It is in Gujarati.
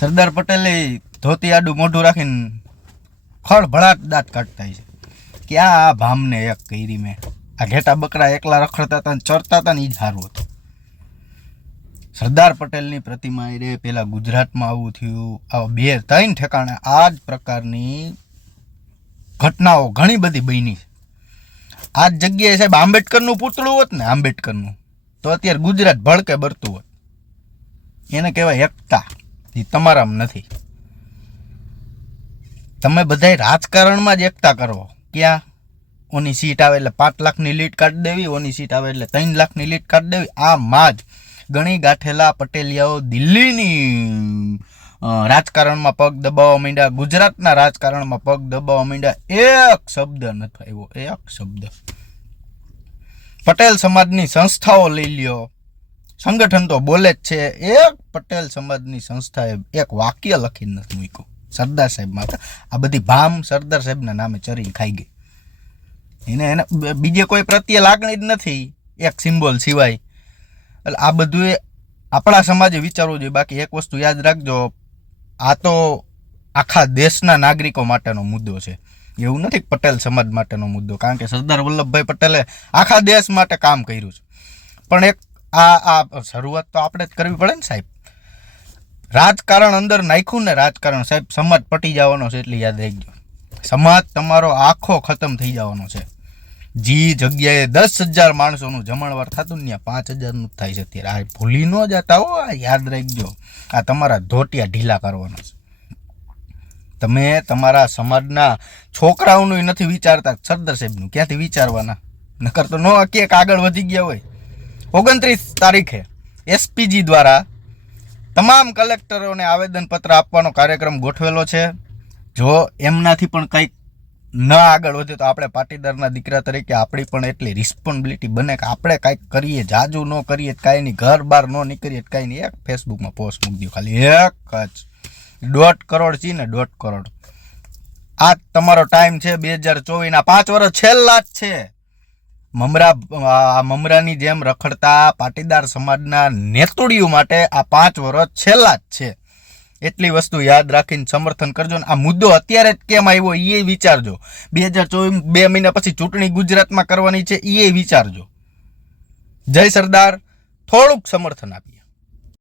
સરદાર પટેલે ધોતી આડું મોઢું રાખીને ખળભળાટ દાંત કાઢતા છે. કે આ ભામને એક કરી મેં. આ ઘેટા બકરા એકલા રખડતા હતા ચરતા હતા ને એ જ સારું હતું. સરદાર પટેલની પ્રતિમા રે પહેલાં ગુજરાતમાં આવું થયું. આ બે ત્રણ ઠેકાણે આ જ પ્રકારની ઘટનાઓ ઘણી બધી બની છે. આ જ જગ્યાએ સાહેબ આંબેડકરનું પૂતળું હોત ને આંબેડકરનું, તો અત્યારે ગુજરાત ભડકે બરતું હોત. એને કહેવાય એકતા. એ તમારામાં નથી. તમે બધાય રાજકારણમાં જ એકતા કરો. ક્યાં? ઓની સીટ આવે એટલે પાંચ લાખની લીટ કાઢી દેવી, ઓની સીટ આવે એટલે ત્રણ લાખની લીટ કાઢી દેવી. આ માં જ ગણી ગાંઠેલા પટેલિયાઓ દિલ્હીની રાજકારણમાં પગ દબાવવા માંડ્યા, ગુજરાતના રાજકારણમાં પગ દબાવવા માંડ્યા. એક શબ્દ નથી આવ્યો, એક શબ્દ. પટેલ સમાજની સંસ્થાઓ લઈ લ્યો. સંગઠન તો બોલે જ છે. એક પટેલ સમાજની સંસ્થાએ એક વાક્ય લખી નથી મૂક્યું. સરદાર સાહેબ માતા આ બધી ભામ સરદાર સાહેબના નામે ચરીને ખાઈ ગઈ. એને એને બીજે કોઈ પ્રત્યે લાગણી જ નથી. એક સિમ્બોલ સિવાય. એટલે આ બધું એ આપણા સમાજે વિચારવું જોઈએ. બાકી એક વસ્તુ યાદ રાખજો, આ તો આખા દેશના નાગરિકો માટેનો મુદ્દો છે. એવું નથી પટેલ સમાજ માટેનો મુદ્દો. કારણ કે સરદાર વલ્લભભાઈ પટેલે આખા દેશ માટે કામ કર્યું છે. પણ એક આ આ શરૂઆત તો આપણે જ કરવી પડે ને સાહેબ. રાજકારણ અંદર નાખ્યું ને રાજકારણ, સાહેબ, સમાજ પટી જવાનો છે એટલે યાદ રાખજો. સમાજ તમારો આખો ખતમ થઈ જવાનો છે. જી જગ્યાએ દસ હજાર માણસોનું જમણવાર થતું ને પાંચ હજારનું થાય છે અત્યારે. આ ભૂલી ન જતા હો, આ યાદ રાખજો. આ તમારા ધોટિયા ઢીલા કરવાનો છે. તમે તમારા સમાજના છોકરાઓનું નથી વિચારતા, સરદાર સાહેબનું. ક્યાંથી વિચારવાના? નકર તો ન ક્યાંક આગળ વધી ગયા હોય. ઓગણત્રીસ તારીખે એસપીજી દ્વારા તમામ કલેક્ટરોને આવેદનપત્ર આપવાનો કાર્યક્રમ ગોઠવેલો છે. જો એમનાથી પણ કંઈક ન આગળ વધે તો આપણે પાટીદારના દીકરા તરીકે આપણી પણ એટલી રિસ્પોન્સિબિલિટી બને કે આપણે કાંઈક કરીએ, જાજુ ન કરીએ કાંઈ નહીં ઘર બહાર ન નીકળીએ કાંઈ નહીં એક ફેસબુકમાં પોસ્ટ મૂકી દો ખાલી એક જ. દોઢ કરોડ છે ને દોઢ કરોડ આ તમારો ટાઈમ છે બે હજાર ચોવીસના. પાંચ વર્ષ છેલ્લા જ છે. મમરા, આ મમરાની જેમ રખડતા પાટીદાર સમાજના નેતુડીઓ માટે આ પાંચ વર્ષ છેલ્લા જ છે. એટલી વસ્તુ યાદ રાખીને સમર્થન કરજો ને આ મુદ્દો અત્યારે જ કેમ આવ્યો એ વિચારજો. બે હજાર ચોવીસ, બે મહિના પછી ચૂંટણી ગુજરાતમાં કરવાની છે એ વિચારજો. જય સરદાર, થોડુંક સમર્થન આપીએ.